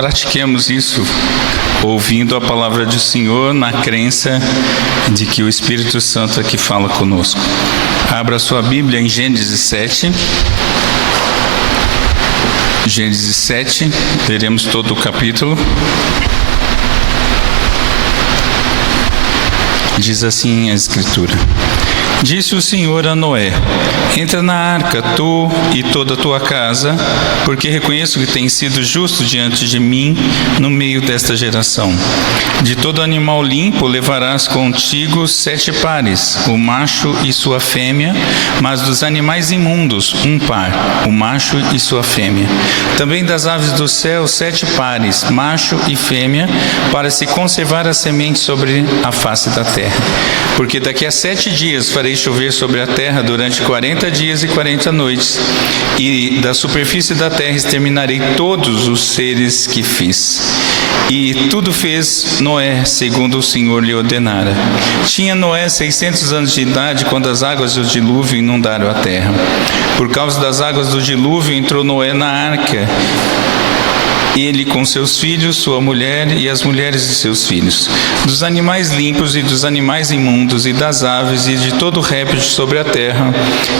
Pratiquemos isso, ouvindo a palavra do Senhor, na crença de que o Espírito Santo aqui fala conosco. Abra sua Bíblia em Gênesis 7. Gênesis 7, leremos todo o capítulo. Diz assim a Escritura: Disse o Senhor a Noé: Entra na arca, tu e toda a tua casa, porque reconheço que tens sido justo diante de mim no meio desta geração. De todo animal limpo levarás contigo 7 pares, o macho e sua fêmea, mas dos animais imundos 1 par, o macho e sua fêmea. Também das aves do céu 7 pares, macho e fêmea, para se conservar a semente sobre a face da terra. Porque daqui a 7 dias farei chover sobre a terra durante 40 dias e 40 noites, e da superfície da terra exterminarei todos os seres que fiz. E tudo fez Noé, segundo o Senhor lhe ordenara. Tinha Noé 600 anos de idade quando as águas do dilúvio inundaram a terra. Por causa das águas do dilúvio entrou Noé na arca, ele com seus filhos, sua mulher e as mulheres de seus filhos, dos animais limpos e dos animais imundos e das aves e de todo réptil sobre a terra,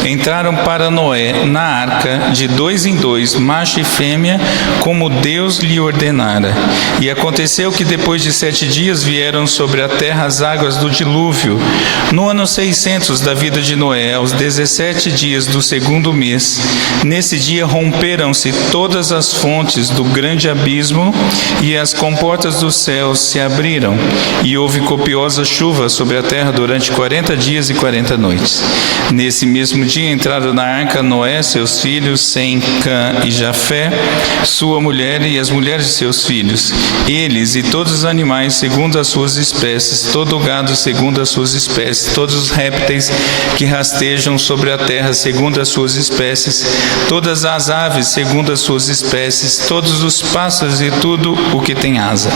entraram para Noé na arca de 2 em 2, macho e fêmea, como Deus lhe ordenara. E aconteceu que depois de 7 dias vieram sobre a terra as águas do dilúvio. No ano 600 da vida de Noé, aos 17 dias do 2º mês, nesse dia romperam-se todas as fontes do grande abismo, e as comportas dos céus se abriram, e houve copiosa chuva sobre a terra durante 40 dias e 40 noites. Nesse mesmo dia entraram na arca Noé, seus filhos, Sem, Cã e Jafé, sua mulher e as mulheres de seus filhos, eles e todos os animais segundo as suas espécies, todo o gado segundo as suas espécies, todos os répteis que rastejam sobre a terra segundo as suas espécies, todas as aves segundo as suas espécies, todos os pássaros e tudo o que tem asa.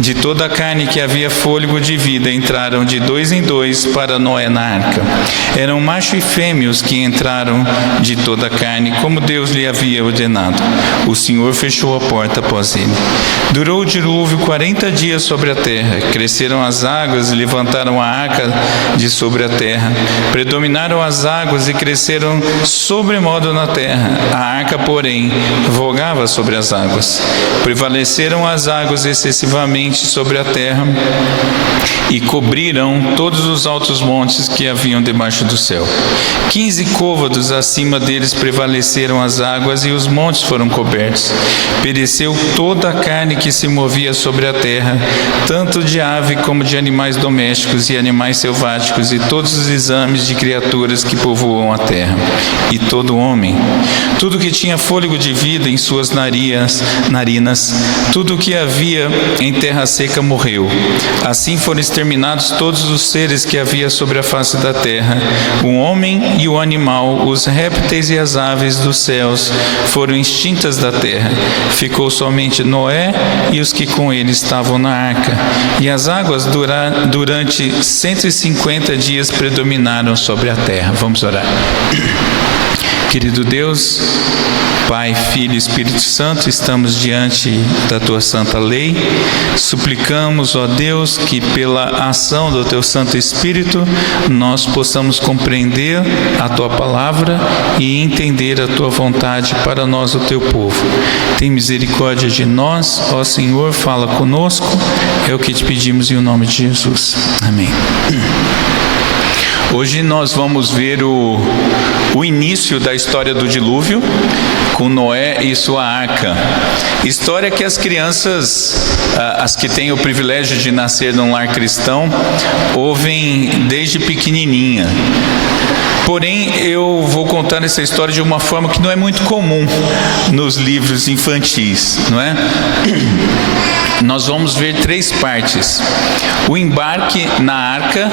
De toda a carne que havia fôlego de vida entraram de 2 em 2 para Noé na arca. Eram macho e fêmea os que entraram de toda a carne, como Deus lhe havia ordenado. O Senhor fechou a porta após ele. Durou o dilúvio 40 dias sobre a terra. Cresceram as águas e levantaram a arca de sobre a terra. Predominaram as águas e cresceram sobremodo na terra. A arca, porém, vogava sobre as águas. Prevaleceram as águas excessivamente sobre a terra e cobriram todos os altos montes que haviam debaixo do céu. 15 côvados acima deles prevaleceram as águas e os montes foram cobertos. Pereceu toda a carne que se movia sobre a terra, tanto de ave como de animais domésticos e animais selváticos, e todos os exames de criaturas que povoam a terra. E todo homem, tudo que tinha fôlego de vida em suas narinas, tudo o que havia em terra seca morreu. Assim foram exterminados todos os seres que havia sobre a face da terra, o homem e o animal, os répteis e as aves dos céus foram extintas da terra. Ficou somente Noé e os que com ele estavam na arca. E as águas durante 150 dias predominaram sobre a terra. Vamos orar. Querido Deus, Pai, Filho e Espírito Santo, estamos diante da Tua Santa Lei. Suplicamos, ó Deus, que pela ação do Teu Santo Espírito nós possamos compreender a Tua Palavra e entender a Tua vontade para nós, o Teu povo. Tem misericórdia de nós, ó Senhor, fala conosco. É o que te pedimos em nome de Jesus. Amém. Hoje nós vamos ver o início da história do dilúvio, com Noé e sua arca. História que as crianças, as que têm o privilégio de nascer num lar cristão, ouvem desde pequenininha. Porém, eu vou contar essa história de uma forma que não é muito comum nos livros infantis, não é? Nós vamos ver 3 partes: o embarque na arca,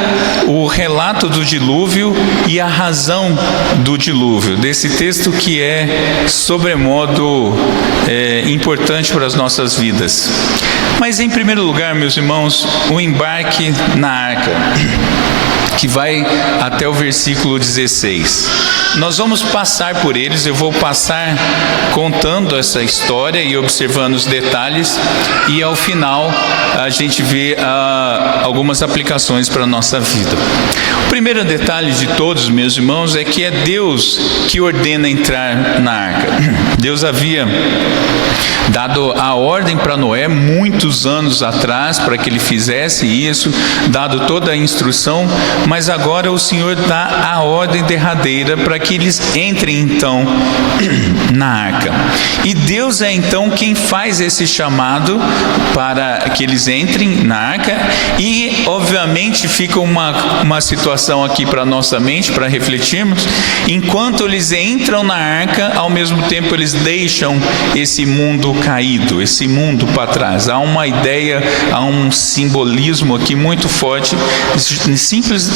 o relato do dilúvio e a razão do dilúvio, desse texto que é sobremodo importante para as nossas vidas. Mas em primeiro lugar, meus irmãos, o embarque na arca. que vai até o versículo 16. Nós vamos passar por eles, eu vou passar contando essa história e observando os detalhes, e ao final a gente vê algumas aplicações para a nossa vida. O primeiro detalhe de todos, meus irmãos, é que é Deus que ordena entrar na arca. Deus havia dado a ordem para Noé muitos anos atrás para que ele fizesse isso, dado toda a instrução, mas agora o Senhor dá a ordem derradeira para que eles entrem então na arca. E Deus é então quem faz esse chamado para que eles entrem na arca, e obviamente fica uma situação aqui para nossa mente, para refletirmos. Enquanto eles entram na arca, ao mesmo tempo eles deixam esse mundo caído, esse mundo para trás. Há uma ideia, há um simbolismo aqui muito forte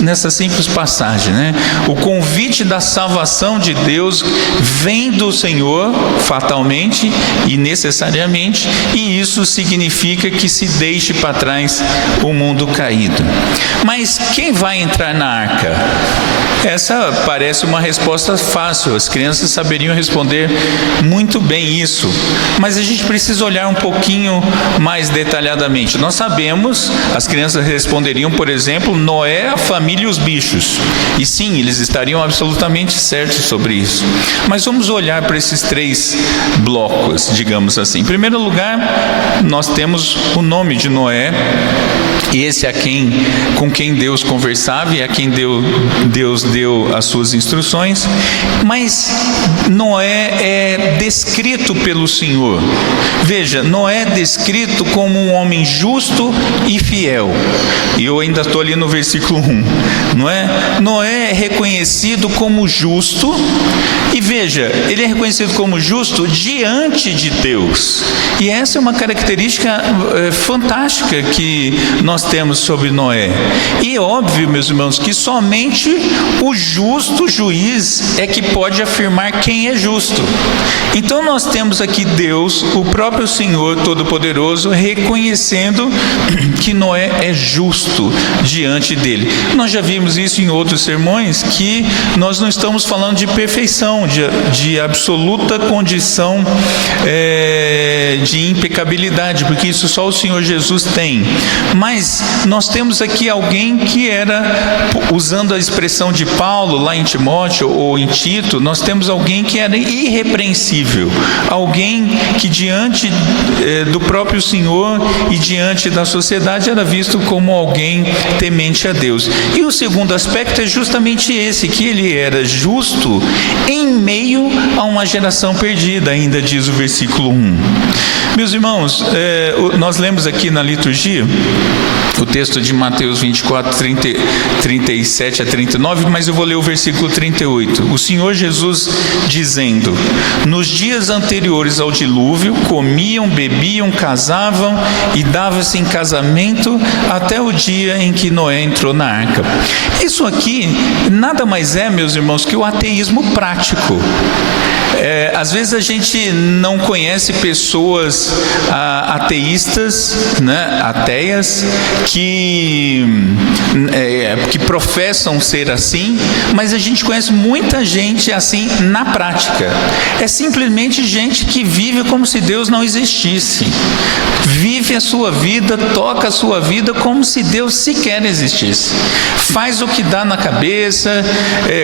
nessa simples passagem, né? O convite da salvação de Deus vem do Senhor fatalmente e necessariamente, e isso significa que se deixe para trás o mundo caído. Mas quem vai entrar na arca? Essa parece uma resposta fácil, as crianças saberiam responder muito bem isso, mas a gente precisa olhar um pouquinho mais detalhadamente. Nós sabemos, as crianças responderiam, por exemplo, Noé, a família e os bichos, e sim, eles estariam absolutamente certos sobre isso. Mas vamos olhar para esses três blocos, digamos assim. Em primeiro lugar, nós temos o nome de Noé, e esse é com quem Deus conversava e a quem Deus deu as suas instruções. Mas Noé é descrito pelo Senhor. Veja, Noé é descrito como um homem justo e fiel. E eu ainda estou ali no versículo 1, não é? Noé é reconhecido como justo, e veja, ele é reconhecido como justo diante de Deus. E essa é uma característica fantástica que nós temos sobre Noé. E é óbvio, meus irmãos, que somente o justo juiz é que pode afirmar quem é justo. Então nós temos aqui Deus, o próprio Senhor Todo-Poderoso, reconhecendo que Noé é justo diante dele. Nós já vimos isso em outros sermões, que nós não estamos falando de perfeição, de absoluta condição de impecabilidade, porque isso só o Senhor Jesus tem. Mas nós temos aqui alguém que era, usando a expressão de Paulo lá em Timóteo ou em Tito, nós temos alguém que era irrepreensível, alguém que diante do próprio Senhor e diante da sociedade era visto como alguém temente a Deus. E o segundo aspecto é justamente esse, que ele era justo em meio a uma geração perdida, ainda diz o versículo 1. Meus irmãos, nós lemos aqui na liturgia o texto de Mateus 24, 37 a 39, mas eu vou ler o versículo 38. O Senhor Jesus dizendo: nos dias anteriores ao dilúvio, comiam, bebiam, casavam e davam-se em casamento até o dia em que Noé entrou na arca. Isso aqui nada mais é, meus irmãos, que o ateísmo prático. Às vezes a gente não conhece pessoas ateístas, né, ateias, que professam ser assim, mas a gente conhece muita gente assim na prática. É simplesmente gente que vive como se Deus não existisse, vive a sua vida, toca a sua vida como se Deus sequer existisse, faz o que dá na cabeça,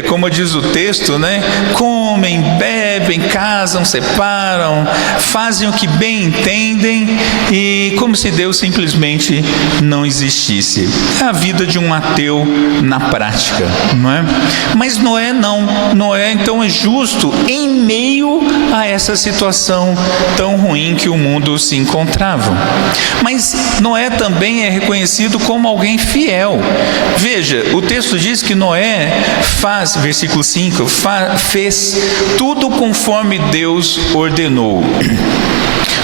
como diz o texto, né? Comem, bebem, casam, separam, fazem o que bem entendem, e como se Deus simplesmente não existisse. É a vida de um ateu na prática, não é? Mas Noé não. Noé então é justo em meio a essa situação tão ruim que o mundo se encontrava. Mas Noé também é reconhecido como alguém fiel. Veja, o texto diz que Noé faz, versículo 5, fez tudo conforme Deus ordenou.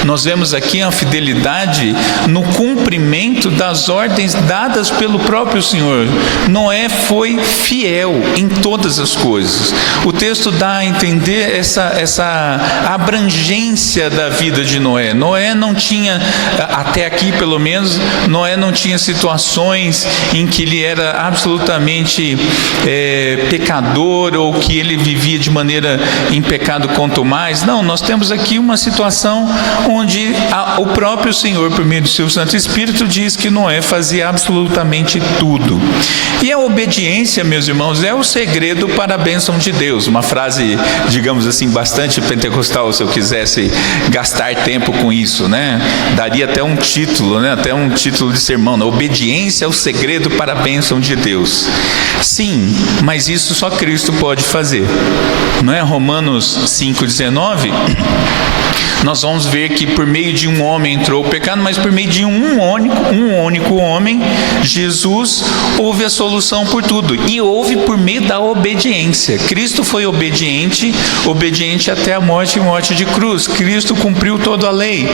Nós vemos aqui a fidelidade no cumprimento das ordens dadas pelo próprio Senhor. Noé foi fiel em todas as coisas. O texto dá a entender essa abrangência da vida de Noé. Noé não tinha, até aqui pelo menos, Noé não tinha situações em que ele era absolutamente pecador, ou que ele vivia de maneira em pecado quanto mais. Não, nós temos aqui uma situação onde o próprio Senhor, por meio do seu Santo Espírito, diz que Noé fazia absolutamente tudo. E a obediência, meus irmãos, é o segredo para a bênção de Deus. Uma frase, digamos assim, bastante pentecostal, se eu quisesse gastar tempo com isso, né? Daria até um título, né? Até um título de sermão. A obediência é o segredo para a bênção de Deus. Sim, mas isso só Cristo pode fazer. Não é? Romanos 5,19, nós vamos ver que por meio de um homem entrou o pecado, mas por meio de um único homem, Jesus, houve a solução por tudo. E houve por meio da obediência. Cristo foi obediente até a morte e morte de cruz. Cristo cumpriu toda a lei.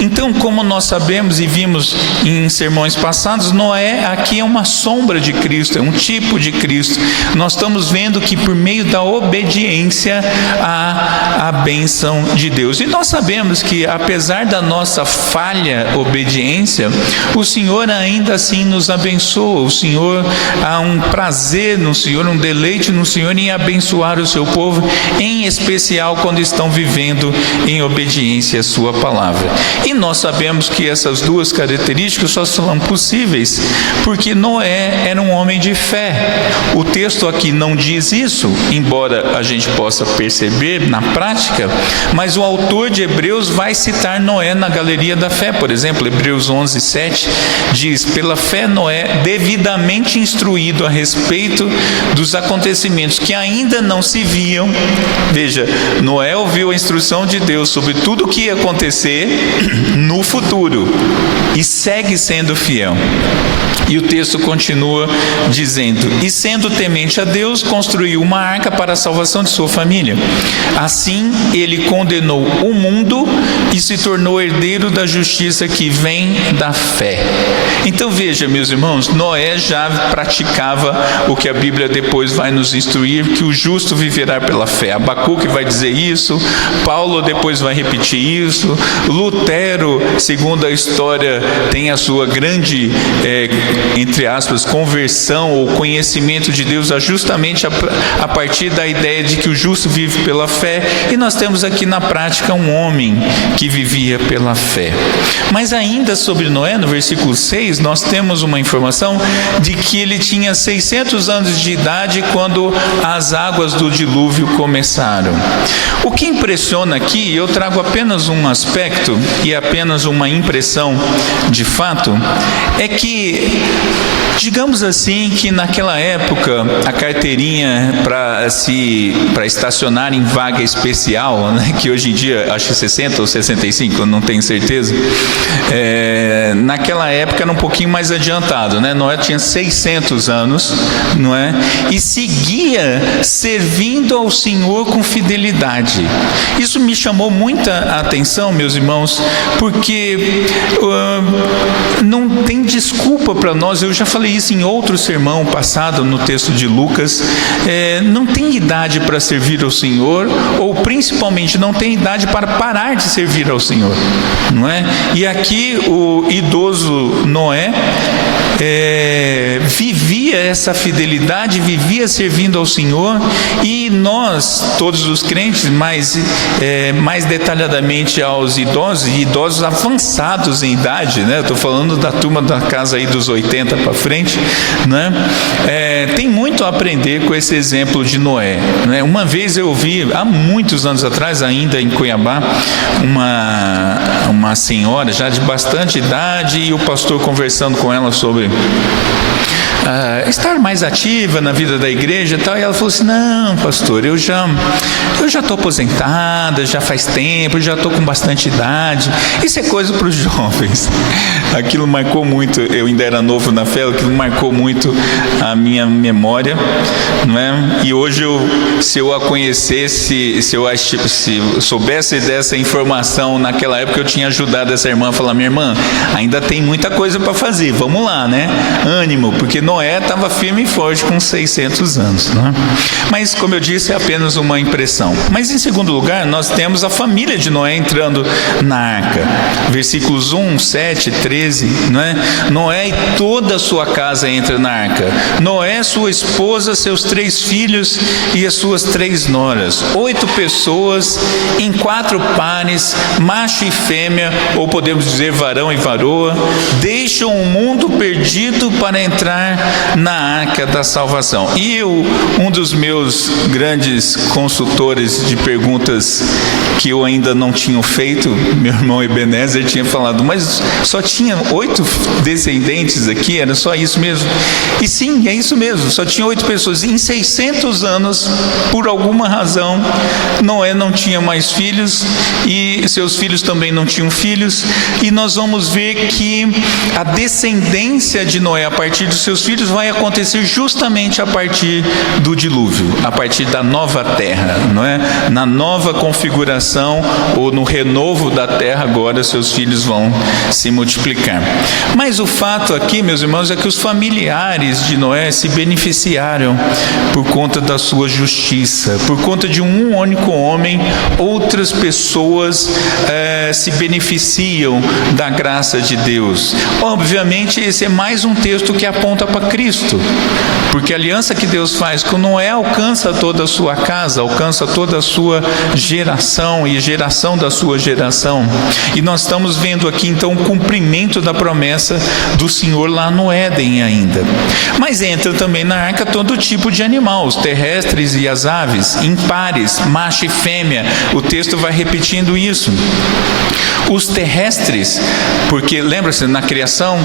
Então, como nós sabemos e vimos em sermões passados, Noé aqui é uma sombra de Cristo, é um tipo de Cristo. Nós estamos vendo que por meio da obediência há a bênção de Deus. E nós sabemos que, apesar da nossa falha obediência, o Senhor ainda assim nos abençoa. O Senhor, há um prazer no Senhor, um deleite no Senhor em abençoar o seu povo, em especial quando estão vivendo em obediência à sua palavra. E nós sabemos que essas duas características só são possíveis porque Noé era um homem de fé. O texto aqui não diz isso, embora a gente possa perceber na prática, mas o autor de Hebreus vai citar Noé na galeria da fé. Por exemplo, Hebreus 11:7 diz: pela fé Noé, devidamente instruído a respeito dos acontecimentos que ainda não se viam. Veja, Noé ouviu a instrução de Deus sobre tudo o que ia acontecer no futuro e segue sendo fiel. E o texto continua dizendo: e sendo temente a Deus, construiu uma arca para a salvação de sua família. Assim ele condenou o mundo e se tornou herdeiro da justiça que vem da fé. Então veja, meus irmãos, Noé já praticava o que a Bíblia depois vai nos instruir, que o justo viverá pela fé. Abacuque vai dizer isso, Paulo depois vai repetir isso, Lutero, segundo a história, tem a sua grande entre aspas, conversão ou conhecimento de Deus justamente a partir da ideia de que o justo vive pela fé. E nós temos aqui na prática um homem que vivia pela fé. Mas ainda sobre Noé, no versículo 6, nós temos uma informação de que ele tinha 600 anos de idade quando as águas do dilúvio começaram. O que impressiona aqui, eu trago apenas um aspecto e apenas uma impressão de fato, é que, digamos assim, que naquela época a carteirinha para estacionar em vaga especial, né, que hoje em dia acho que 60 ou 65, eu não tenho certeza, naquela época era um pouquinho mais adiantado, né? Noé tinha 600 anos, não é? E seguia servindo ao Senhor com fidelidade. Isso me chamou muita atenção, meus irmãos, porque não tem desculpa para nós. Eu já falei isso em outro sermão passado, no texto de Lucas. Não tem idade para servir ao Senhor, ou principalmente não tem idade para parar de servir ao Senhor, não é? E aqui o idoso Noé vivia essa fidelidade, vivia servindo ao Senhor. E nós, todos os crentes, mais detalhadamente aos idosos, e idosos avançados em idade, né? Estou falando da turma da casa aí dos 80 para frente, né? Tem muito a aprender com esse exemplo de Noé, né? Uma vez eu ouvi, há muitos anos atrás, ainda em Cuiabá, uma uma senhora já de bastante idade, e o pastor conversando com ela sobre estar mais ativa na vida da igreja e tal, e ela falou assim: não, pastor, eu já estou aposentada, já faz tempo, já estou com bastante idade, isso é coisa para os jovens. Aquilo marcou muito, eu ainda era novo na fé, aquilo marcou muito a minha memória, não é? E hoje, se eu a conhecesse, se eu soubesse dessa informação naquela época, eu tinha ajudado essa irmã a falar: minha irmã, ainda tem muita coisa para fazer, vamos lá, né? Ânimo, porque Noé estava firme e forte com 600 anos, não é? Mas, como eu disse, é apenas uma impressão. Mas, em segundo lugar, nós temos a família de Noé entrando na arca. Versículos 1, 7, 13, não é? Noé e toda a sua casa entra na arca. Noé, sua esposa, seus 3 filhos e as suas 3 noras. 8 pessoas em 4 pares, macho e fêmea, ou podemos dizer varão e varoa, deixam o mundo perdido para entrar na arca da salvação. E um dos meus grandes consultores de perguntas que eu ainda não tinha feito, meu irmão Ebenezer, tinha falado: mas só tinha 8 descendentes aqui, era só isso mesmo? E sim, é isso mesmo, só tinha 8 pessoas. Em 600 anos, por alguma razão, Noé não tinha mais filhos, e seus filhos também não tinham filhos, e nós vamos ver que a descendência de Noé a partir dos seus filhos vai acontecer justamente a partir do dilúvio, a partir da nova terra, não é? Na nova configuração, ou no renovo da terra, agora seus filhos vão se multiplicar. Mas o fato aqui, meus irmãos, é que os familiares de Noé se beneficiaram por conta da sua justiça, por conta de um único homem. Outras pessoas se beneficiam da graça de Deus. Obviamente, esse é mais um texto que aponta para Cristo, porque a aliança que Deus faz com Noé alcança toda a sua casa, alcança toda a sua geração e geração da sua geração. E nós estamos vendo aqui então o cumprimento da promessa do Senhor lá no Éden ainda. Mas entra também na arca todo tipo de animal, os terrestres e as aves, em pares, macho e fêmea. O texto vai repetindo isso. Os terrestres, porque lembra-se, na criação,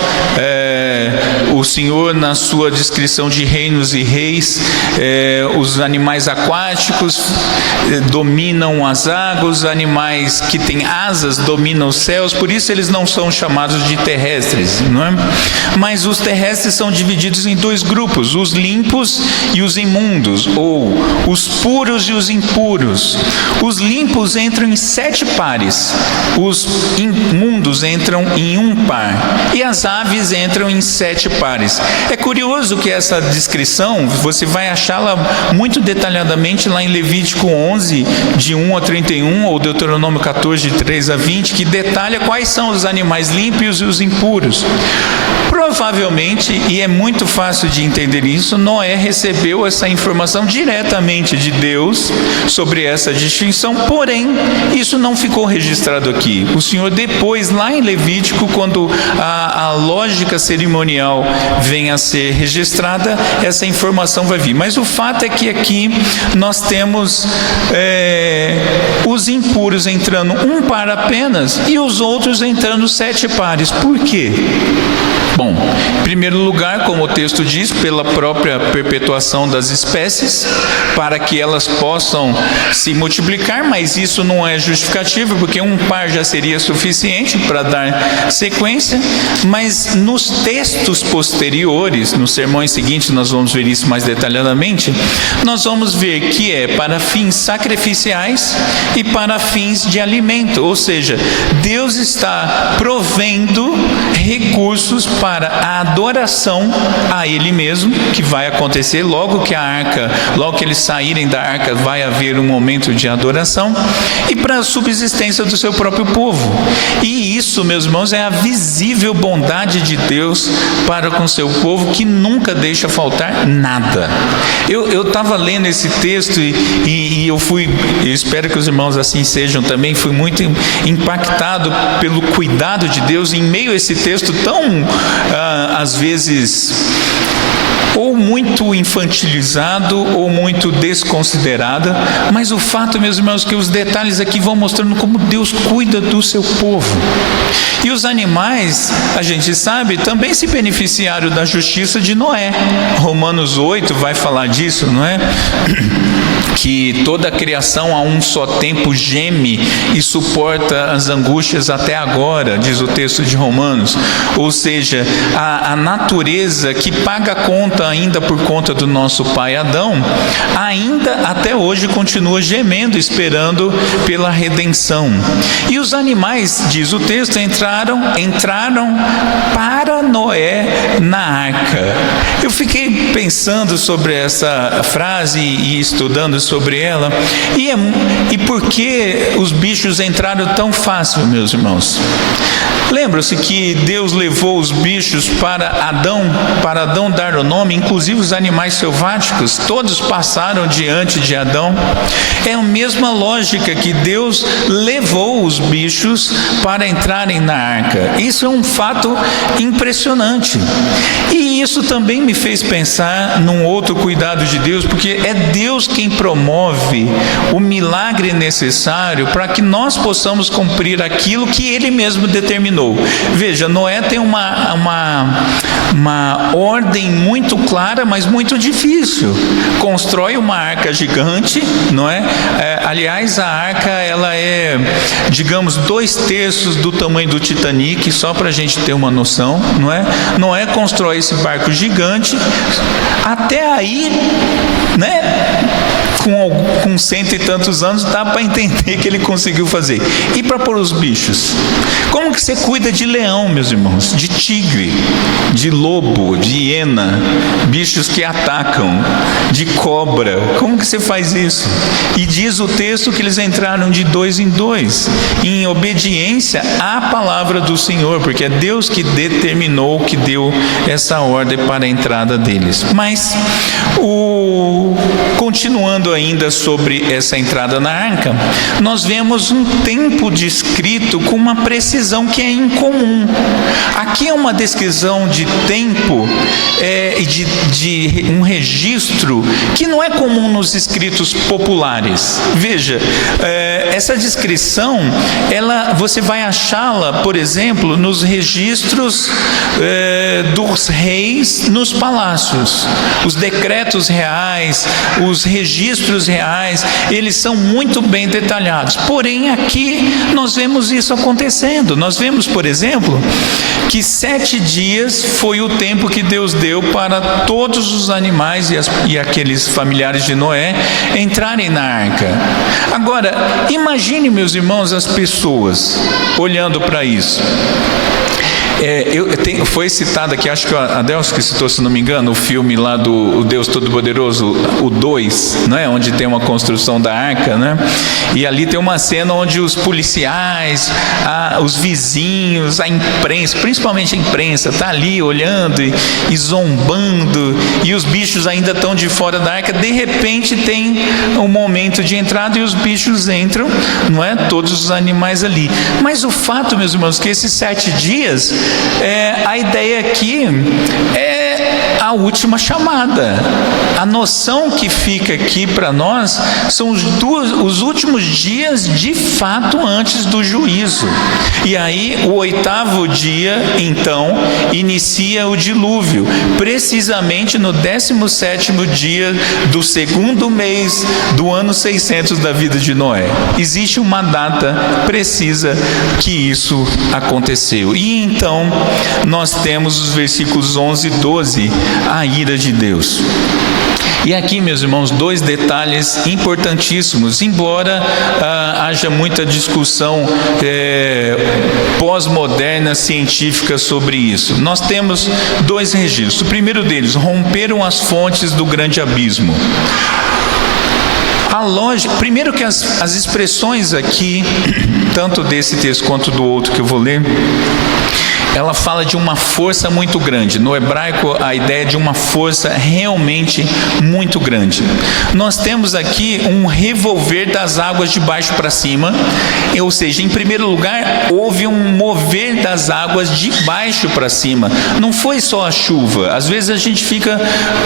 o Senhor, na sua descrição de reinos e reis, os animais aquáticos dominam as águas, os animais que têm asas dominam os céus, por isso eles não são chamados de terrestres, não é? Mas os terrestres são divididos em 2 grupos, os limpos e os imundos, ou os puros e os impuros. Os limpos entram em 7 pares, os imundos entram em 1 par, e as aves entram em 7 pares. É curioso que essa descrição, você vai achá-la muito detalhadamente lá em Levítico 11, de 1 a 31, ou Deuteronômio 14, de 3 a 20, que detalha quais são os animais limpos e os impuros. Provavelmente, e é muito fácil de entender isso, Noé recebeu essa informação diretamente de Deus sobre essa distinção, porém, isso não ficou registrado aqui. O Senhor depois, lá em Levítico, quando a lógica cerimonial vem a ser registrada, essa informação vai vir. Mas o fato é que aqui nós temos os impuros entrando 1 par apenas, e os outros entrando 7 pares. Por quê? Bom, em primeiro lugar, como o texto diz, pela própria perpetuação das espécies, para que elas possam se multiplicar, mas isso não é justificativo, porque 1 par já seria suficiente para dar sequência. Mas nos textos posteriores, nos sermões seguintes, nós vamos ver isso mais detalhadamente, nós vamos ver que é para fins sacrificiais e para fins de alimento, ou seja, Deus está provendo recursos para a adoração a Ele mesmo, que vai acontecer logo que eles saírem da arca, vai haver um momento de adoração, e para a subsistência do seu próprio povo. E isso, meus irmãos, é a visível bondade de Deus para com seu povo, que nunca deixa faltar nada. Eu estava lendo esse texto e eu espero que os irmãos assim sejam também, fui muito impactado pelo cuidado de Deus em meio a esse texto tão, às vezes, ou muito infantilizado ou muito desconsiderada, mas o fato, meus irmãos, que os detalhes aqui vão mostrando como Deus cuida do seu povo. E os animais, a gente sabe, também se beneficiaram da justiça de Noé. Romanos 8 vai falar disso, não é? Que toda a criação a um só tempo geme e suporta as angústias até agora, diz o texto de Romanos. Ou seja, a natureza que paga a conta ainda por conta do nosso pai Adão, ainda até hoje continua gemendo, esperando pela redenção. E os animais, diz o texto, entraram para Noé na arca. Eu fiquei pensando sobre essa frase e estudando sobre ela, e por que os bichos entraram tão fácil, meus irmãos? Lembram-se que Deus levou os bichos para Adão dar o nome, inclusive os animais selváticos, todos passaram diante de Adão. É a mesma lógica que Deus levou os bichos para entrarem na arca. Isso é um fato impressionante. E isso também me fez pensar num outro cuidado de Deus, porque é Deus quem promove o milagre necessário para que nós possamos cumprir aquilo que Ele mesmo determinou. Veja, Noé tem uma ordem muito clara, mas muito difícil. Constrói uma arca gigante, não é? Aliás, a arca, ela é, digamos, 2/3 do tamanho do Titanic, só para a gente ter uma noção, não é? Noé constrói esse barco gigante, até aí, né? Com 100 e tantos anos, dá para entender que ele conseguiu fazer. E para pôr os bichos? Como que você cuida de leão, meus irmãos? De tigre, de lobo, de hiena, bichos que atacam, de cobra. Como que você faz isso? E diz o texto que eles entraram de 2 em 2, em obediência à palavra do Senhor, porque é Deus que determinou, que deu essa ordem para a entrada deles. Mas, continuando ainda sobre essa entrada na arca, nós vemos um tempo descrito com uma precisão que é incomum. Aqui é uma descrição de tempo, de um registro que não é comum nos escritos populares. Veja, essa descrição, você vai achá-la, por exemplo, nos registros dos reis nos palácios. Os decretos reais, os registros reais, eles são muito bem detalhados. Porém, aqui nós vemos isso acontecendo. Nós vemos, por exemplo, que 7 dias foi o tempo que Deus deu para todos os animais e aqueles familiares de Noé entrarem na arca. Agora, imagine, meus irmãos, as pessoas olhando para isso. Foi citado aqui, acho que a Adelso que citou, se não me engano, o filme lá do o Deus Todo-Poderoso, o 2, não é? Onde tem uma construção da arca, né? E ali tem uma cena onde os policiais, os vizinhos, a imprensa, principalmente a imprensa, está ali olhando e zombando, e os bichos ainda estão de fora da arca. De repente tem um momento de entrada e os bichos entram, não é? Todos os animais ali. Mas o fato, meus irmãos, que esses 7 dias, a ideia aqui é a última chamada. A noção que fica aqui para nós são os últimos dias de fato antes do juízo. E aí o 8º dia, então, inicia o dilúvio, precisamente no 17º dia do 2º mês do ano 600 da vida de Noé. Existe uma data precisa que isso aconteceu. E então nós temos os versículos 11 e 12, a ira de Deus. E aqui, meus irmãos, 2 detalhes importantíssimos, embora haja muita discussão pós-moderna científica sobre isso. Nós temos 2 registros. O primeiro deles: romperam as fontes do grande abismo. Primeiro que as expressões aqui, tanto desse texto quanto do outro que eu vou ler, ela fala de uma força muito grande. No hebraico, a ideia é de uma força realmente muito grande. Nós temos aqui um revolver das águas de baixo para cima, ou seja, em primeiro lugar, houve um mover das águas de baixo para cima. Não foi só a chuva. Às vezes a gente fica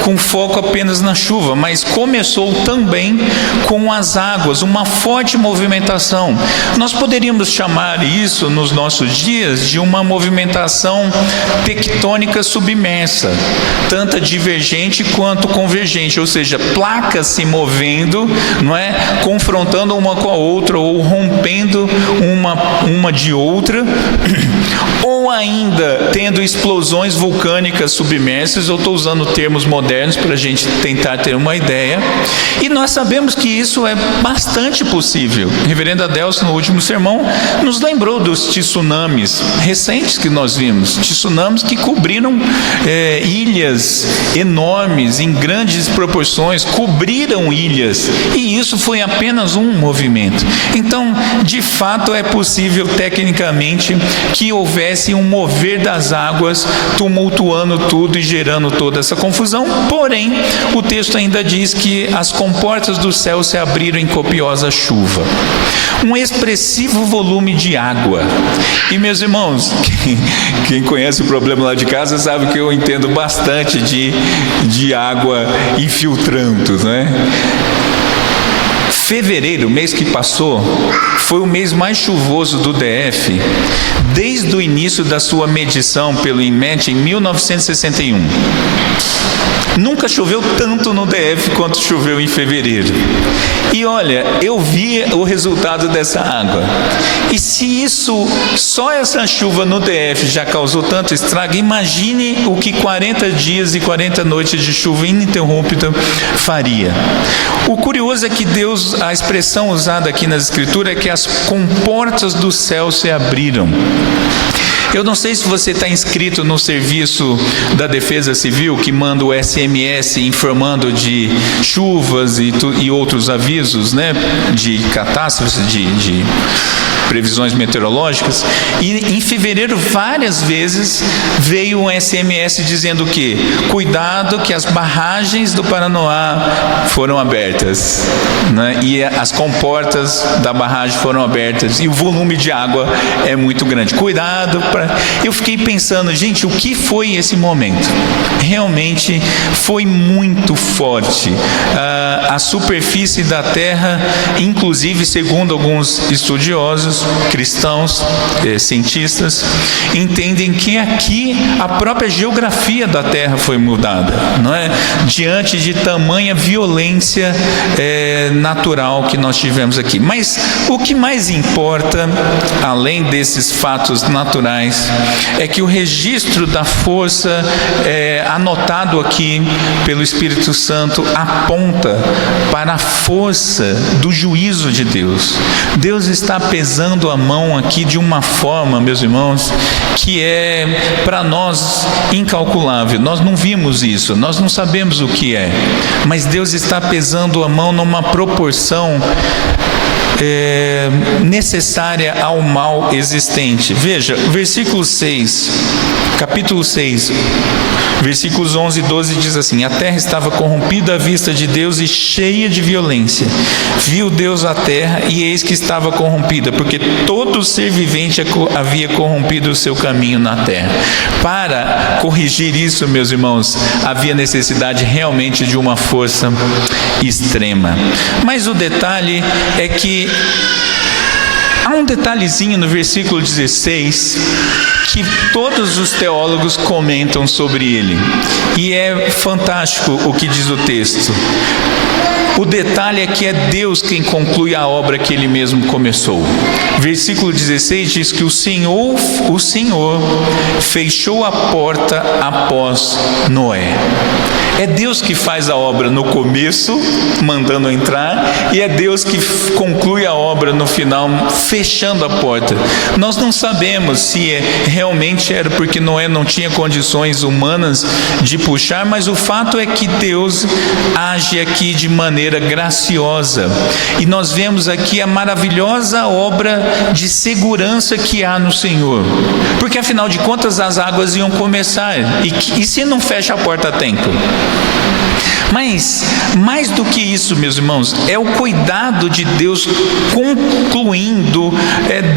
com foco apenas na chuva, mas começou também com as águas, uma forte movimentação. Nós poderíamos chamar isso nos nossos dias de uma movimentação tectônica submersa, tanto divergente quanto convergente, ou seja, placas se movendo, não é? Confrontando uma com a outra ou rompendo uma de outra, ou ainda tendo explosões vulcânicas submersas. Eu estou usando termos modernos para a gente tentar ter uma ideia, e nós sabemos que isso é bastante possível. A reverenda Adelson, no último sermão, nos lembrou dos tsunamis recentes que nós vimos, tsunamis que cobriram ilhas enormes, em grandes proporções, cobriram ilhas, e isso foi apenas um movimento. Então, de fato, é possível tecnicamente que houvesse um mover das águas, tumultuando tudo e gerando toda essa confusão. Porém, o texto ainda diz que as comportas do céu se abriram em copiosa chuva, um expressivo volume de água. E, meus irmãos, quem conhece o problema lá de casa sabe que eu entendo bastante de água infiltrando, né? Fevereiro, mês que passou, foi o mês mais chuvoso do DF desde o início da sua medição pelo INMET em 1961. Nunca choveu tanto no DF quanto choveu em fevereiro. E olha, eu vi o resultado dessa água. E se só essa chuva no DF já causou tanto estrago, imagine o que 40 dias e 40 noites de chuva ininterrupta faria. O curioso é que Deus, a expressão usada aqui nas Escrituras é que as comportas do céu se abriram. Eu não sei se você está inscrito no serviço da Defesa Civil, que manda o SMS informando de chuvas e outros avisos, né, de catástrofes, de previsões meteorológicas. E em fevereiro, várias vezes, veio um SMS dizendo que cuidado que as barragens do Paranoá foram abertas, né? E as comportas da barragem foram abertas e o volume de água é muito grande. Cuidado. Eu fiquei pensando, gente, o que foi esse momento? Realmente foi muito forte. A superfície da terra, inclusive segundo alguns estudiosos cristãos, cientistas, entendem que aqui a própria geografia da terra foi mudada, não é? Diante de tamanha violência natural que nós tivemos aqui. Mas o que mais importa, além desses fatos naturais, é que o registro da força anotado aqui pelo Espírito Santo aponta para a força do juízo de Deus. Deus está pesando a mão aqui de uma forma, meus irmãos, que é para nós incalculável. Nós não vimos isso, nós não sabemos o que é, mas Deus está pesando a mão numa proporção necessária ao mal existente. Veja, versículo 6, capítulo 6, versículos 11 e 12 diz assim: a terra estava corrompida à vista de Deus e cheia de violência. Viu Deus a terra e eis que estava corrompida, porque todo ser vivente havia corrompido o seu caminho na terra. Para corrigir isso, meus irmãos, havia necessidade realmente de uma força extrema. Mas o detalhe é que há um detalhezinho no versículo 16 que todos os teólogos comentam sobre ele, e é fantástico o que diz o texto. O detalhe é que é Deus quem conclui a obra que Ele mesmo começou. Versículo 16 diz que o Senhor fechou a porta após Noé. É Deus que faz a obra no começo, mandando entrar, e é Deus que conclui a obra no final, fechando a porta. Nós não sabemos se realmente era porque Noé não tinha condições humanas de puxar, mas o fato é que Deus age aqui de maneira graciosa. E nós vemos aqui a maravilhosa obra de segurança que há no Senhor. Porque afinal de contas as águas iam começar. E se não fecha a porta a tempo? Mas, mais do que isso, meus irmãos, é o cuidado de Deus concluindo,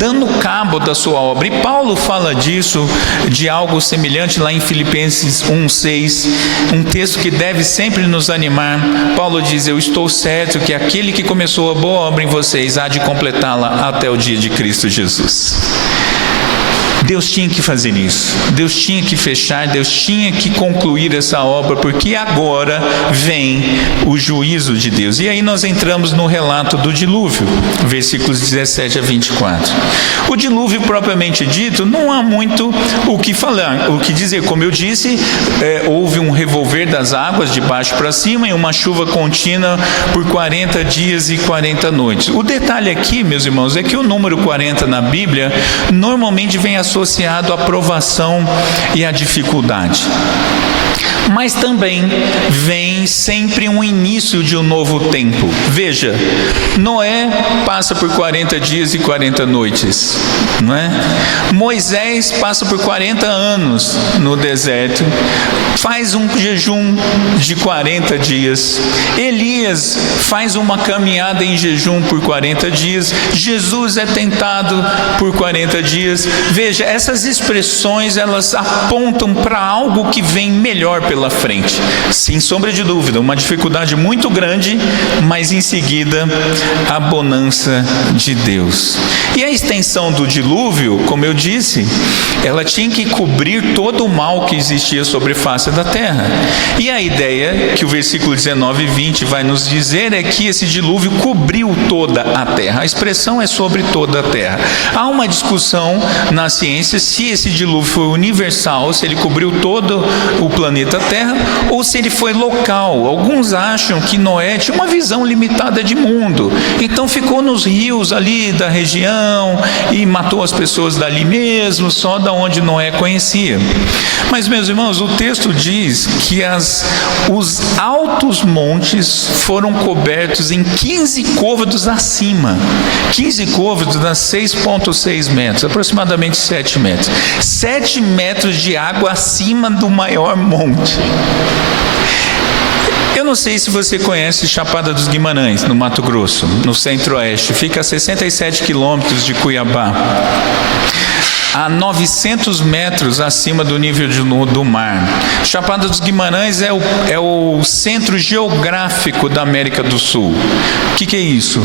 dando cabo da sua obra. E Paulo fala disso, de algo semelhante lá em Filipenses 1:6, um texto que deve sempre nos animar. Paulo diz: eu estou certo que aquele que começou a boa obra em vocês há de completá-la até o dia de Cristo Jesus. Deus tinha que fazer isso, Deus tinha que fechar, Deus tinha que concluir essa obra, porque agora vem o juízo de Deus. E aí nós entramos no relato do dilúvio, versículos 17 a 24. O dilúvio propriamente dito, não há muito o que falar, o que dizer. Como eu disse, houve um revolver das águas de baixo para cima e uma chuva contínua por 40 dias e 40 noites. O detalhe aqui, meus irmãos, é que o número 40 na Bíblia normalmente vem associado à provação e à dificuldade. Mas também vem sempre um início de um novo tempo. Veja, Noé passa por 40 dias e 40 noites, não é? Moisés passa por 40 anos no deserto, faz um jejum de 40 dias. Elias faz uma caminhada em jejum por 40 dias. Jesus é tentado por 40 dias. Veja, essas expressões, elas apontam para algo que vem melhor pela frente. Sem sombra de dúvida, uma dificuldade muito grande, mas em seguida a bonança de Deus. E a extensão do dilúvio, como eu disse, ela tinha que cobrir todo o mal que existia sobre a face da terra. E a ideia que o versículo 19 e 20 vai nos dizer é que esse dilúvio cobriu toda a terra. A expressão é sobre toda a terra. Há uma discussão na ciência se esse dilúvio foi universal, se ele cobriu todo o planeta Terra, ou se ele foi local. Alguns acham que Noé tinha uma visão limitada de mundo, então ficou nos rios ali da região e matou as pessoas dali mesmo, só da onde Noé conhecia. Mas, meus irmãos, o texto diz que os altos montes foram cobertos em 15 côvados acima. 15 côvados dá 6,6 metros, aproximadamente 7 metros. 7 metros de água acima do maior monte. Eu não sei se você conhece Chapada dos Guimarães, no Mato Grosso, no centro-oeste. Fica a 67 quilômetros de Cuiabá, a 900 metros acima do nível do mar. Chapada dos Guimarães é o centro geográfico da América do Sul. O que é isso?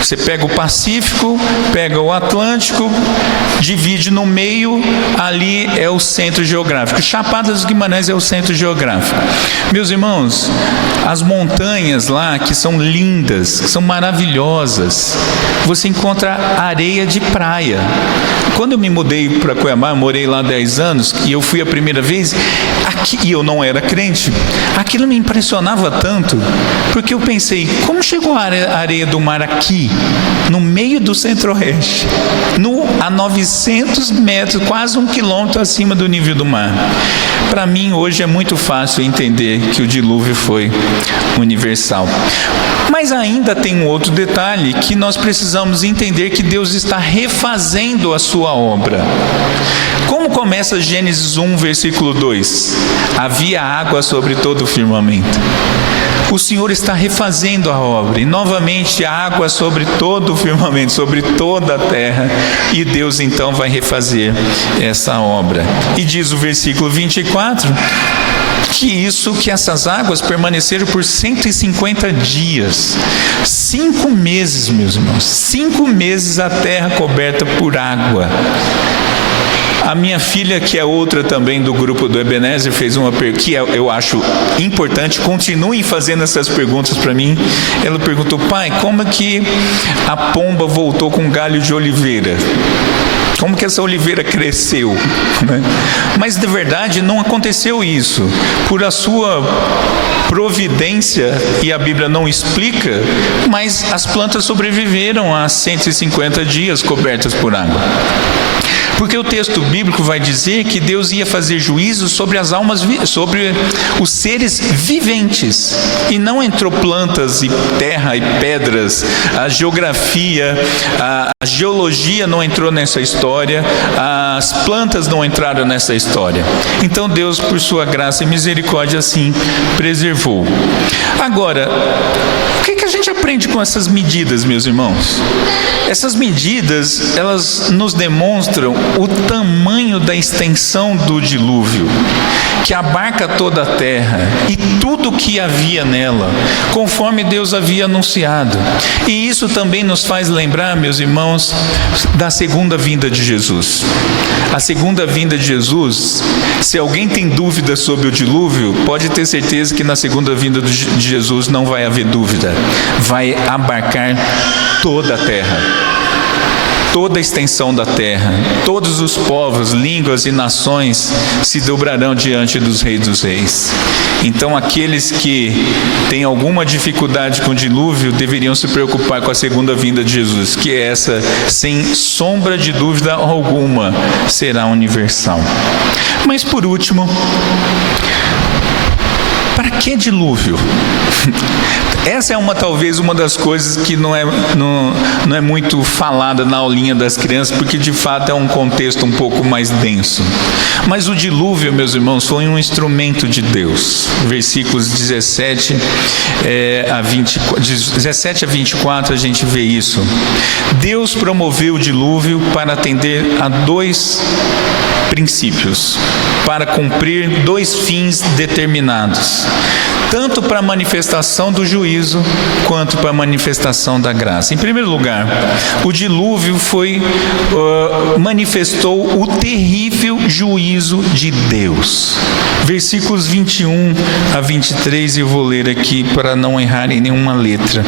Você pega o Pacífico, pega o Atlântico, divide no meio, ali é o centro geográfico. Chapada dos Guimarães é o centro geográfico. Meus irmãos, as montanhas lá, que são lindas, que são maravilhosas, você encontra areia de praia. Quando eu me mudei para Cuiabá, eu morei lá 10 anos, e eu fui a primeira vez, e eu não era crente, aquilo me impressionava tanto, porque eu pensei, como chegou a areia do mar aqui, no meio do centro-oeste, a 900 metros, quase 1 quilômetro acima do nível do mar? Para mim, hoje é muito fácil entender que o dilúvio foi universal. Mas ainda tem um outro detalhe, que nós precisamos entender que Deus está refazendo a sua obra. Como começa Gênesis 1, versículo 2? Havia água sobre todo o firmamento. O Senhor está refazendo a obra, e novamente água sobre todo o firmamento, sobre toda a terra, e Deus então vai refazer essa obra. E diz o versículo 24, que essas águas permaneceram por 150 dias, 5 meses, meus irmãos, 5 meses a terra coberta por água. A minha filha, que é outra também do grupo do Ebenezer, fez uma pergunta que eu acho importante, continuem fazendo essas perguntas para mim. Ela perguntou: pai, como é que a pomba voltou com galho de oliveira? Como que essa oliveira cresceu? Mas de verdade não aconteceu isso. Por a sua providência, e a Bíblia não explica, mas as plantas sobreviveram a 150 dias cobertas por água. Porque o texto bíblico vai dizer que Deus ia fazer juízo sobre as almas, sobre os seres viventes, e não entrou plantas e terra e pedras, a geografia, a geologia não entrou nessa história, as plantas não entraram nessa história. Então Deus, por sua graça e misericórdia, assim preservou. Agora, o que a gente aprende com essas medidas, meus irmãos? Essas medidas, elas nos demonstram o tamanho da extensão do dilúvio, que abarca toda a terra e tudo o que havia nela, conforme Deus havia anunciado. E isso também nos faz lembrar, meus irmãos, da segunda vinda de Jesus. A segunda vinda de Jesus, se alguém tem dúvida sobre o dilúvio, pode ter certeza que na segunda vinda de Jesus não vai haver dúvida. Vai abarcar toda a terra, toda a extensão da terra. Todos os povos, línguas e nações se dobrarão diante dos Reis dos Reis. Então aqueles que têm alguma dificuldade com o dilúvio deveriam se preocupar com a segunda vinda de Jesus, que é essa, sem sombra de dúvida alguma, será universal. Mas por último, para que dilúvio? Essa é talvez uma das coisas que não é muito falada na aulinha das crianças, porque de fato é um contexto um pouco mais denso. Mas o dilúvio, meus irmãos, foi um instrumento de Deus. Versículos 17 a 24 a gente vê isso. Deus promoveu o dilúvio para atender a dois princípios, para cumprir dois fins determinados, tanto para a manifestação do juízo, quanto para a manifestação da graça. Em primeiro lugar, o dilúvio manifestou o terrível juízo de Deus. Versículos 21 a 23, eu vou ler aqui para não errar em nenhuma letra.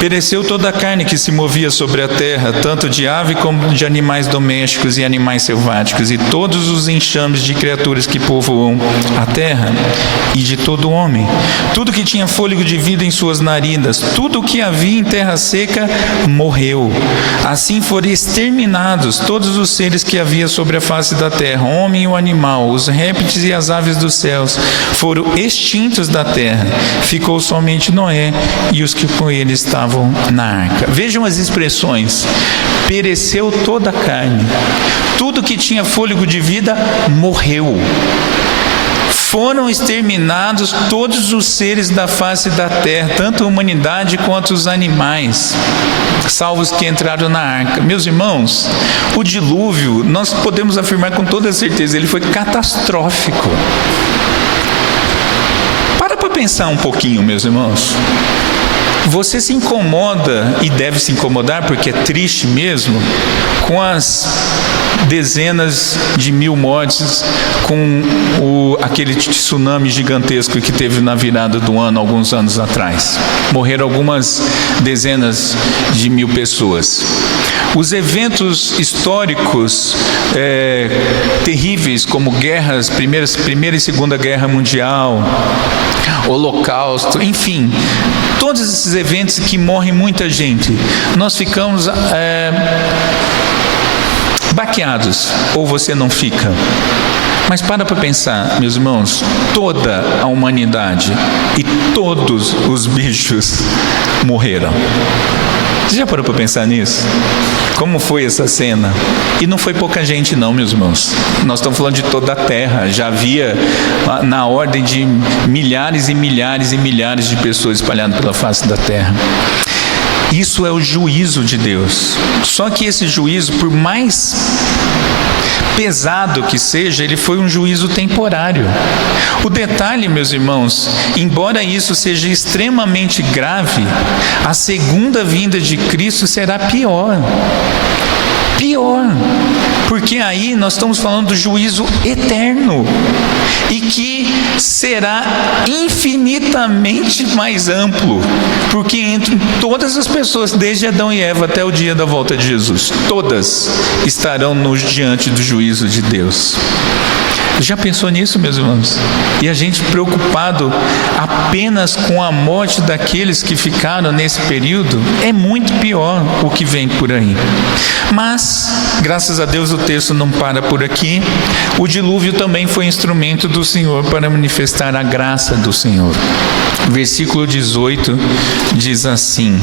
Pereceu toda a carne que se movia sobre a terra, tanto de ave como de animais domésticos e animais selváticos, e todos os enxames de criaturas que povoam a terra, e de todo homem. Tudo que tinha fôlego de vida em suas narinas, tudo o que havia em terra seca, morreu. Assim foram exterminados todos os seres que havia sobre a face da terra, o homem e o animal, os répteis e as aves dos céus, foram extintos da terra. Ficou somente Noé e os que com ele estavam na arca. Vejam as expressões: pereceu toda a carne, tudo que tinha fôlego de vida morreu. Foram exterminados todos os seres da face da terra, tanto a humanidade quanto os animais, salvos que entraram na arca. Meus irmãos, o dilúvio, nós podemos afirmar com toda certeza, ele foi catastrófico. Para pensar um pouquinho, meus irmãos. Você se incomoda, e deve se incomodar, porque é triste mesmo, com as dezenas de mil mortes, com aquele tsunami gigantesco que teve na virada do ano, alguns anos atrás. Morreram algumas dezenas de mil pessoas. Os eventos históricos terríveis, como guerras, Primeira e Segunda Guerra Mundial, Holocausto, enfim, todos esses eventos que morre muita gente, nós ficamos baqueados, ou você não fica. Mas para pensar, meus irmãos, toda a humanidade e todos os bichos morreram. Você já parou para pensar nisso? Como foi essa cena? E não foi pouca gente não, meus irmãos. Nós estamos falando de toda a terra. Já havia na ordem de milhares e milhares e milhares de pessoas espalhadas pela face da terra. Isso é o juízo de Deus. Só que esse juízo, por mais pesado que seja, ele foi um juízo temporário. O detalhe, meus irmãos, embora isso seja extremamente grave, a segunda vinda de Cristo será pior. Porque aí nós estamos falando do juízo eterno, e que será infinitamente mais amplo, porque entre todas as pessoas, desde Adão e Eva até o dia da volta de Jesus, todas estarão diante do juízo de Deus. Já pensou nisso, meus irmãos? E a gente preocupado apenas com a morte daqueles que ficaram nesse período, é muito pior o que vem por aí. Mas, graças a Deus, o texto não para por aqui. O dilúvio também foi instrumento do Senhor para manifestar a graça do Senhor. Versículo 18 diz assim: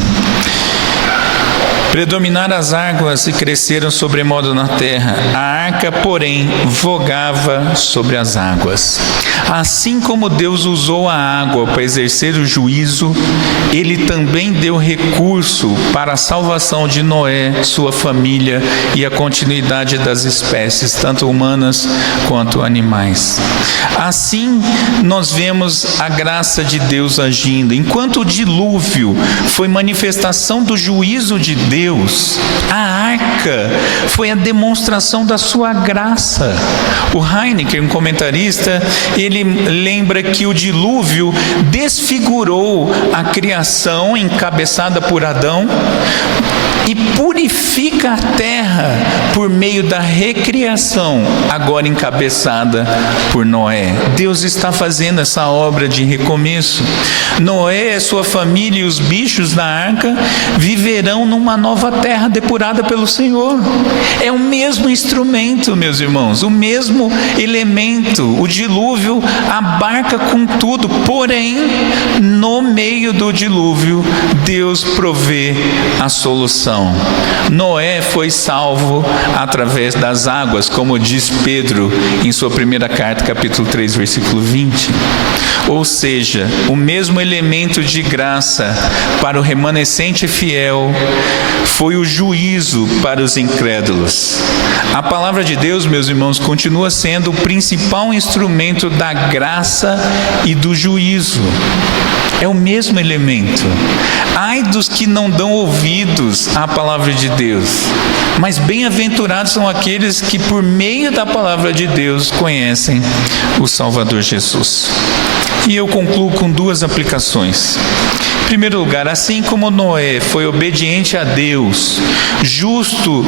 predominaram as águas e cresceram sobremodo na terra. A arca, porém, vogava sobre as águas. Assim como Deus usou a água para exercer o juízo, Ele também deu recurso para a salvação de Noé, sua família e a continuidade das espécies, tanto humanas quanto animais. Assim, nós vemos a graça de Deus agindo. Enquanto o dilúvio foi manifestação do juízo de Deus, a arca foi a demonstração da sua graça. O Heineken, um comentarista, ele lembra que o dilúvio desfigurou a criação encabeçada por Adão e purifica a terra por meio da recriação, agora encabeçada por Noé. Deus está fazendo essa obra de recomeço. Noé, sua família e os bichos da arca viverão numa nova terra depurada pelo Senhor. É o mesmo instrumento, meus irmãos, o mesmo elemento. O dilúvio abarca com tudo, porém, no meio do dilúvio, Deus provê a solução. Noé foi salvo através das águas, como diz Pedro em sua primeira carta, capítulo 3, versículo 20. Ou seja, o mesmo elemento de graça para o remanescente fiel foi o juízo para os incrédulos. A palavra de Deus, meus irmãos, continua sendo o principal instrumento da graça e do juízo. É o mesmo elemento. Ai dos que não dão ouvidos à palavra de Deus, mas bem-aventurados são aqueles que por meio da palavra de Deus conhecem o Salvador Jesus. E eu concluo com duas aplicações. Em primeiro lugar, assim como Noé foi obediente a Deus, justo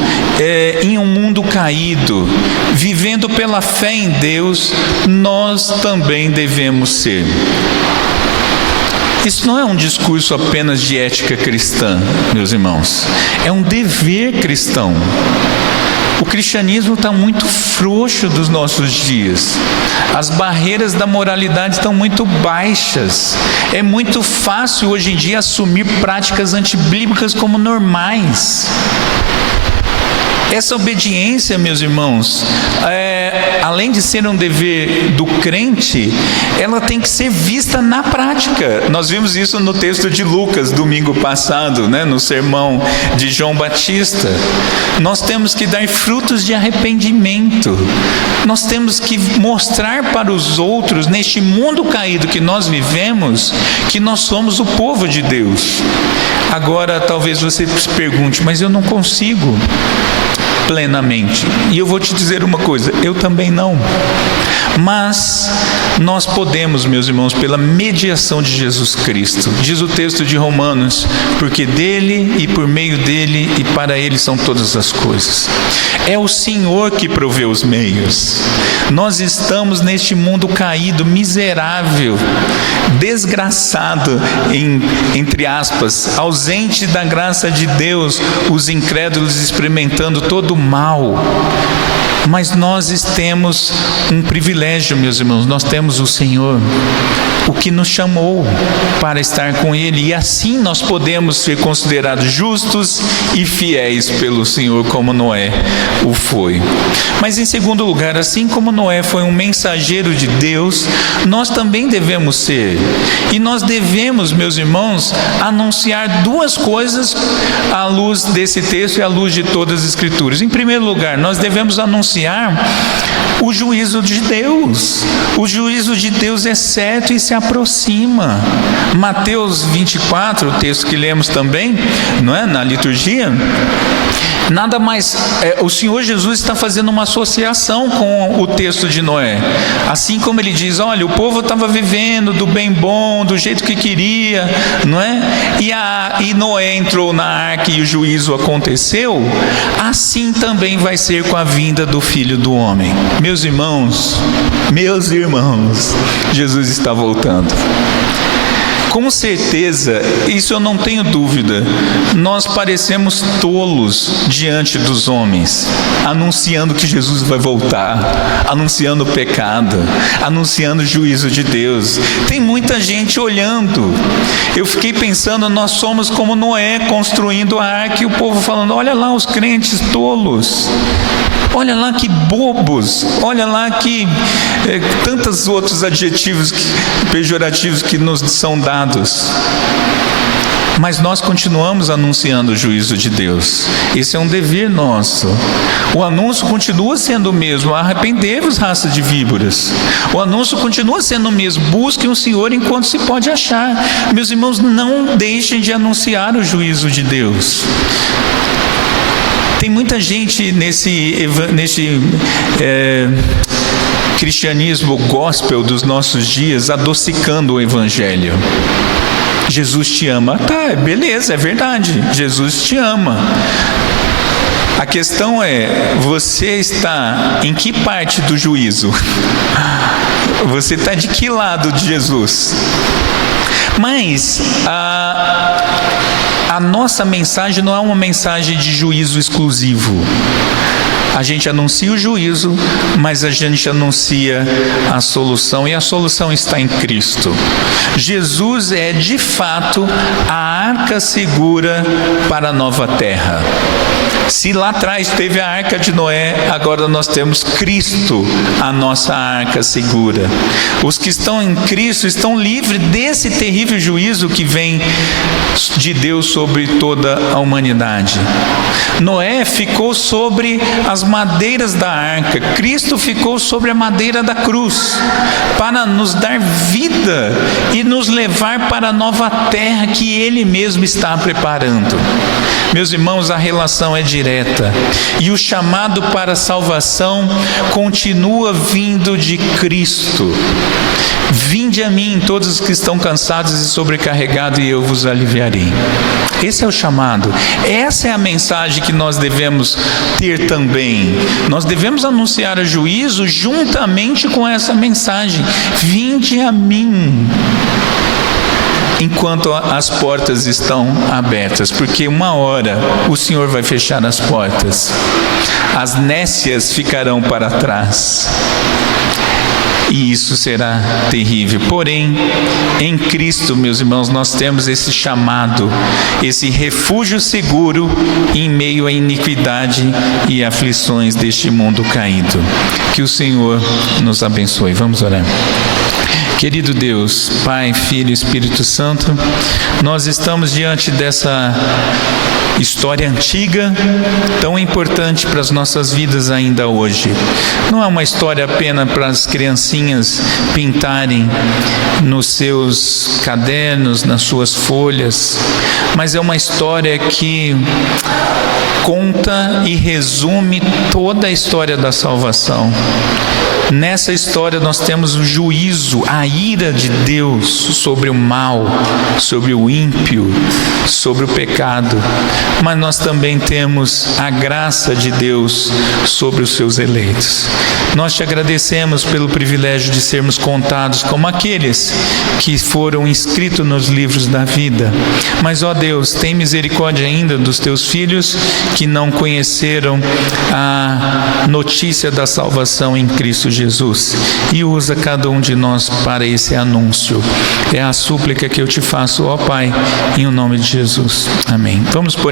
em um mundo caído, vivendo pela fé em Deus, nós também devemos ser. Isso não é um discurso apenas de ética cristã, meus irmãos. É um dever cristão. O cristianismo está muito frouxo dos nossos dias. As barreiras da moralidade estão muito baixas. É muito fácil hoje em dia assumir práticas antibíblicas como normais. Essa obediência, meus irmãos, além de ser um dever do crente, ela tem que ser vista na prática. Nós vimos isso no texto de Lucas, domingo passado, no sermão de João Batista. Nós temos que dar frutos de arrependimento. Nós temos que mostrar para os outros, neste mundo caído que nós vivemos, que nós somos o povo de Deus. Agora, talvez você se pergunte, mas eu não consigo plenamente. E eu vou te dizer uma coisa, eu também não. Mas nós podemos, meus irmãos, pela mediação de Jesus Cristo. Diz o texto de Romanos, porque dele e por meio dele e para ele são todas as coisas. É o Senhor que provê os meios. Nós estamos neste mundo caído, miserável, desgraçado, entre aspas, ausente da graça de Deus, os incrédulos experimentando todo o mal. Mas nós temos um privilégio, meus irmãos, nós temos o Senhor, o que nos chamou para estar com Ele, e assim nós podemos ser considerados justos e fiéis pelo Senhor, como Noé o foi. Mas em segundo lugar, assim como Noé foi um mensageiro de Deus, nós também devemos ser, e nós devemos, meus irmãos, anunciar duas coisas à luz desse texto e à luz de todas as Escrituras. Em primeiro lugar, nós devemos anunciar o juízo de Deus. O juízo de Deus é certo e se aproxima. Mateus 24, o texto que lemos também, não é? Na liturgia, Nada mais, o Senhor Jesus está fazendo uma associação com o texto de Noé. Assim como ele diz, olha, o povo estava vivendo do bem bom, do jeito que queria, não é? E Noé entrou na arca e o juízo aconteceu. Assim também vai ser com a vinda do Filho do Homem. Meus irmãos, Jesus está voltando. Com certeza, isso eu não tenho dúvida, nós parecemos tolos diante dos homens, anunciando que Jesus vai voltar, anunciando o pecado, anunciando o juízo de Deus. Tem muita gente olhando. Eu fiquei pensando, nós somos como Noé construindo a arca e o povo falando, olha lá os crentes tolos. Olha lá que bobos, olha lá que tantos outros adjetivos pejorativos que nos são dados. Mas nós continuamos anunciando o juízo de Deus. Esse é um dever nosso. O anúncio continua sendo o mesmo: arrependei-vos, raça de víboras. O anúncio continua sendo o mesmo: busquem o Senhor enquanto se pode achar. Meus irmãos, não deixem de anunciar o juízo de Deus. Tem muita gente nesse cristianismo gospel dos nossos dias adocicando o evangelho. Jesus te ama. Tá, beleza, é verdade. Jesus te ama. A questão é, você está em que parte do juízo? Você está de que lado de Jesus? Mas a nossa mensagem não é uma mensagem de juízo exclusivo. A gente anuncia o juízo, mas a gente anuncia a solução, e a solução está em Cristo. Jesus é de fato a arca segura para a nova terra. Se lá atrás teve a arca de Noé, agora nós temos Cristo, a nossa arca segura. Os que estão em Cristo estão livres desse terrível juízo que vem de Deus sobre toda a humanidade. Noé ficou sobre as madeiras da arca, Cristo ficou sobre a madeira da cruz, para nos dar vida e nos levar para a nova terra que Ele mesmo está preparando. Meus irmãos, a relação é direta, e o chamado para a salvação continua vindo de Cristo. Vinde a mim, todos os que estão cansados e sobrecarregados, e eu vos aliviarei. Esse é o chamado, essa é a mensagem que nós devemos ter também. Nós devemos anunciar o juízo juntamente com essa mensagem: vinde a mim, enquanto as portas estão abertas, porque uma hora o Senhor vai fechar as portas, as nécias ficarão para trás, e isso será terrível. Porém, em Cristo, meus irmãos, nós temos esse chamado, esse refúgio seguro em meio à iniquidade e aflições deste mundo caído. Que o Senhor nos abençoe. Vamos orar. Querido Deus, Pai, Filho e Espírito Santo, nós estamos diante dessa história antiga, tão importante para as nossas vidas ainda hoje. Não é uma história apenas para as criancinhas pintarem nos seus cadernos, nas suas folhas, mas é uma história que conta e resume toda a história da salvação. Nessa história nós temos o juízo, a ira de Deus sobre o mal, sobre o ímpio, sobre o pecado, mas nós também temos a graça de Deus sobre os seus eleitos. Nós te agradecemos pelo privilégio de sermos contados como aqueles que foram inscritos nos livros da vida. Mas, ó Deus, tem misericórdia ainda dos teus filhos que não conheceram a notícia da salvação em Cristo Jesus, e usa cada um de nós para esse anúncio. É a súplica que eu te faço, ó Pai, em o nome de Jesus. Amém. Vamos por